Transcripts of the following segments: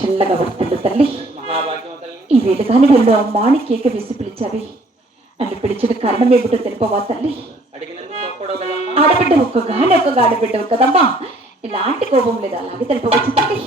చిన్నగా వర్తిల్లు తల్లి. ఈ వేదగాని వీళ్ళు మాణిక్యక వేసి పిలిచావి అని పిలిచిన కారణం ఏమిటో తెలుపవా తల్లి? ఆడబిడ్డ ఒక్కగానే ఒక్కగా ఆడబిడ్డవు కదమ్మా, ఇలాంటి కోపం లేదు, అలాగే తెలుపవచ్చు తల్లి.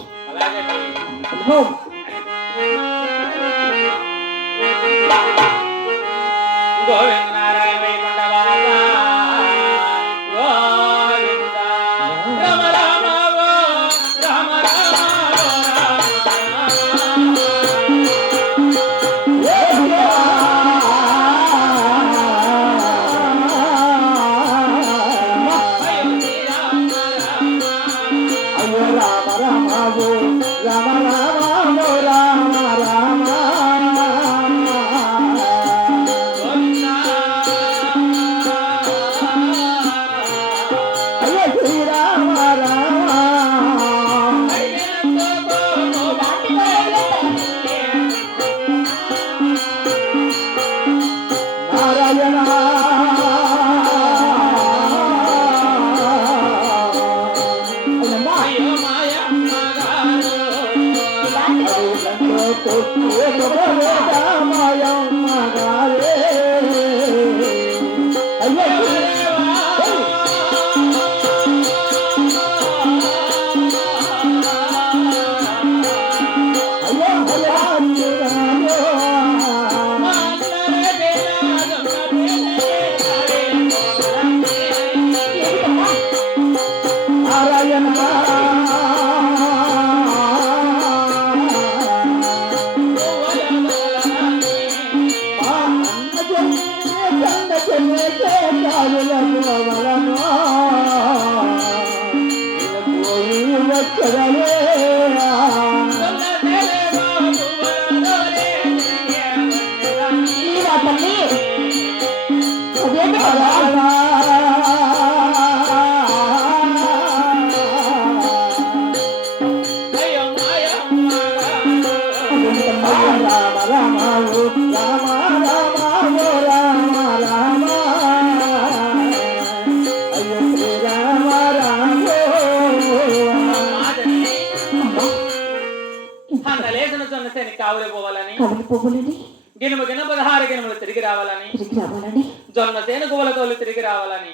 గినుము గిన 16 గినుములు తిరిగి రావాలని జొన్న సేను గువలతోలు తిరిగి రావాలని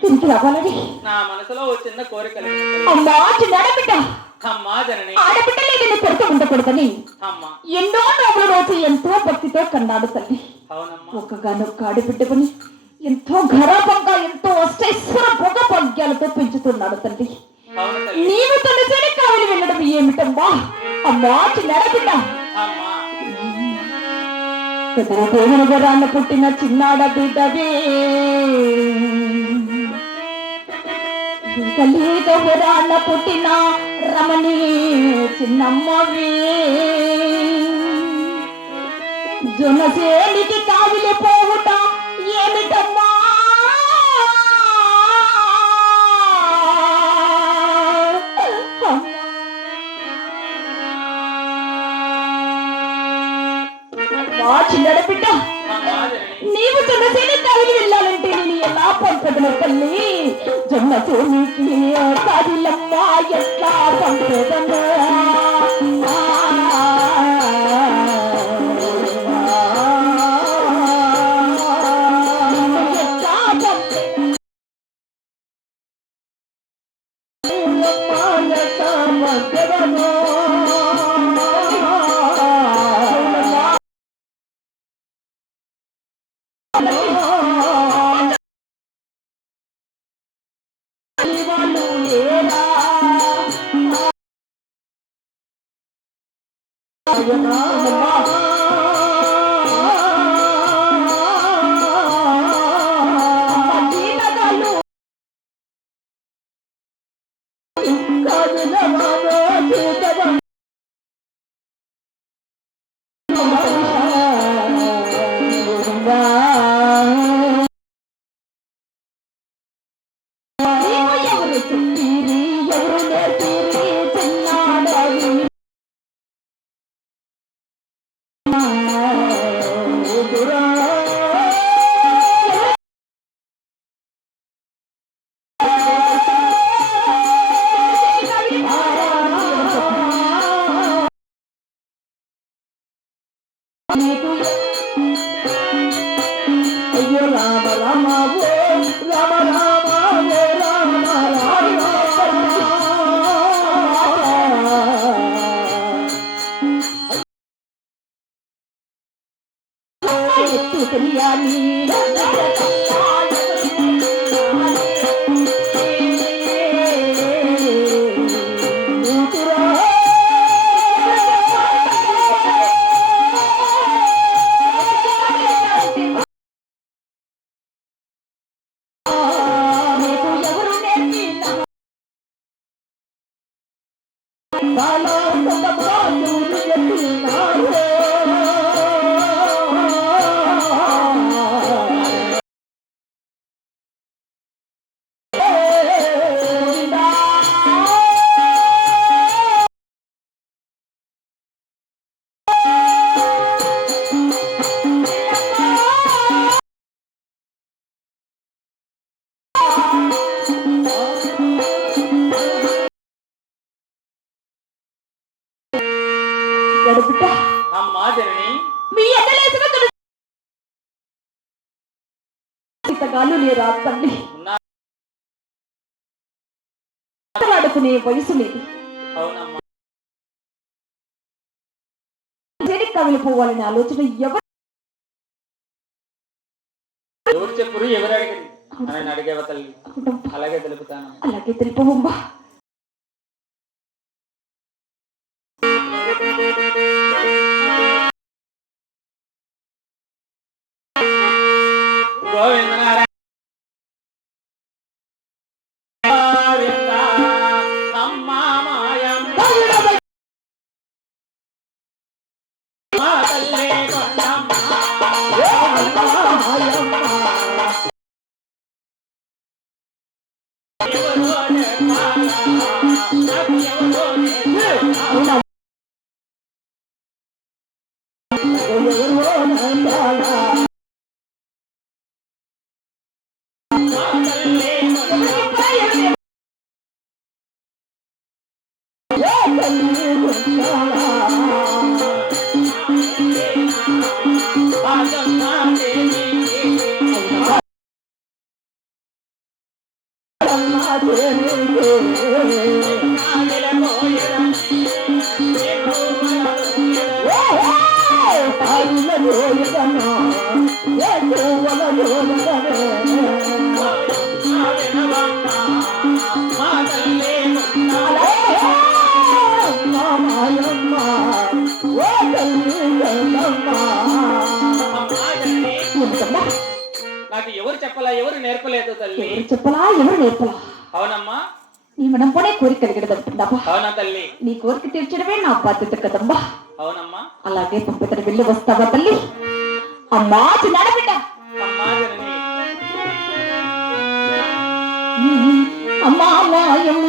నా మనసులో ఓ చిన్న కోరిక అమ్మా జనని. ఉండకూడదని ఎన్నో నోముల రోజు ఎంతో భక్తితో కన్నాడు తల్లి. ఒక్కగానొక్క ఆడబిడ్డని ఎంతో ఘరాపంగా ఎంతో అష్టైశ్వర భోగ భాగ్యాలతో పెంచుతున్నాడు తల్లి. నీవు తల్లిని కావలి వెళ్ళడం ఏమిటమ్మా? అమ్మా చిన్నాడబిడ్డ, దేవుని గరాన్న పుట్టిన చిన్నాడ బిడ్డవే, గరాన్న పుట్టిన రమణి చిన్నమ్మవే, జొన్నసేనికి కావిలి పోవుట ఏమిటమ్మా చిన్నడ బిడ్డ, నీవు జొన్నసేని కావిలి వెళ్ళాలంటే నేను ఎలా పంపదను తల్లి? జొన్నసేనికి కావిలమ్మా ఎట్లా పంపదను? అయ్యో రామ రామ రామ రామ రామ ఎత్తు తెలియాలి తల్లి ఆడుకునే వయసు లేదు. కవిలి పోవాలనే ఆలోచన ఎవరు చెప్పరు, ఎవరు అడిగింది అడిగేవా తల్లి? అలాగే తెలుపుతాను. అలాగే తెలుపమ్మా. నాకు ఎవరు చెప్పలా, ఎవరు నేర్పలేదు తల్లి. చెప్పలా, ఎవరు నేర్పలా? అవునమ్మా, నీ మనపోనే కోరిక కలిగడదంటున్నావా? అవునా తల్లి? నీ కోరిక తీర్చడమే నా బాధ్యత కదమ్మా. అవునమ్మా. అలాగే పంపితను వెళ్ళి వస్తావా తల్లి? అమ్మా చిన్నాడు బిడ్డ అమ్మా జనని అమ్మా మాయమ్మ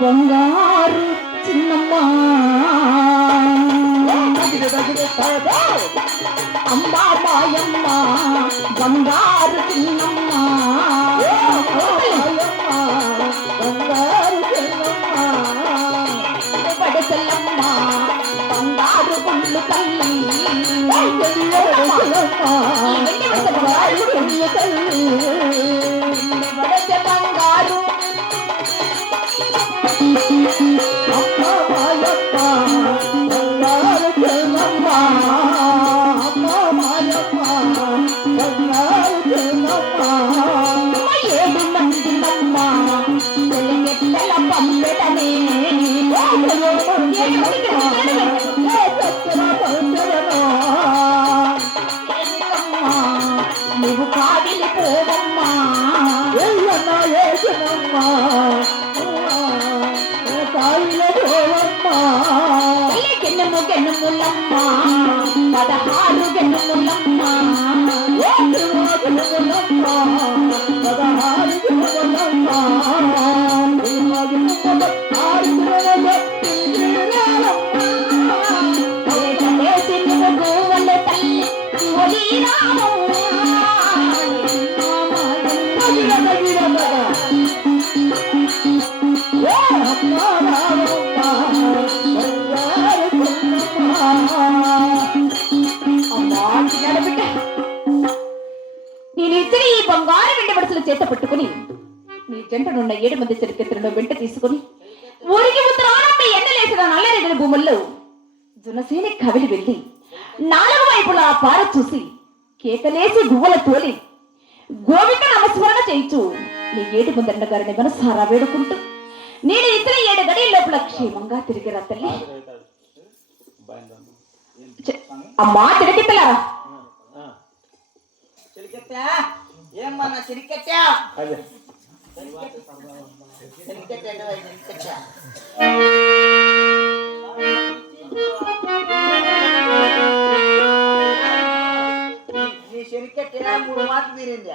బంగారు చిన్నమ్మ అమ్మా మాయమ్మ బంగారు చిన్నమ్మ బంగారు చిన్నమ్మ పడసలమ్మ బంగారు గుళ్ళు తల్లి పడస బంగారు ఏడు మంది నమ్మ తెలిగెట్టల పంపెడనే నువ్వు కాదిలి పోవమ్మా గెన్నెము గెన్నుములమ్మ 16 గెన్నుములమ్మ 16 నేనిద్దరి ఈ బంగారు వెండి వరుసలు చేత పట్టుకుని నీ జంటనున్న 7 మంది చెరుకెత్తులను వెంట తీసుకుని ఊరికి ఉత్తరాన మీ ఎండలేసిన నల్లరేగడి భూముల్లో జునసేని కవిలి వెళ్ళి 4 వైపులా పార చూసి కేకలేసి గువ్వల తోలి గోవింద నమస్మరణ చేయించు నీ 7 మంది గారిని మనసారా వేడుకుంటూ నేను ఇతర 7 గడియ లోపల క్షేమంగా తిరిగిరా తల్లి. అమ్మా తిరిగిత్తలారా ఏమ్మా నా చిరికెట్టా నీ చెరికెట్టా 3 మాటలు తీరింది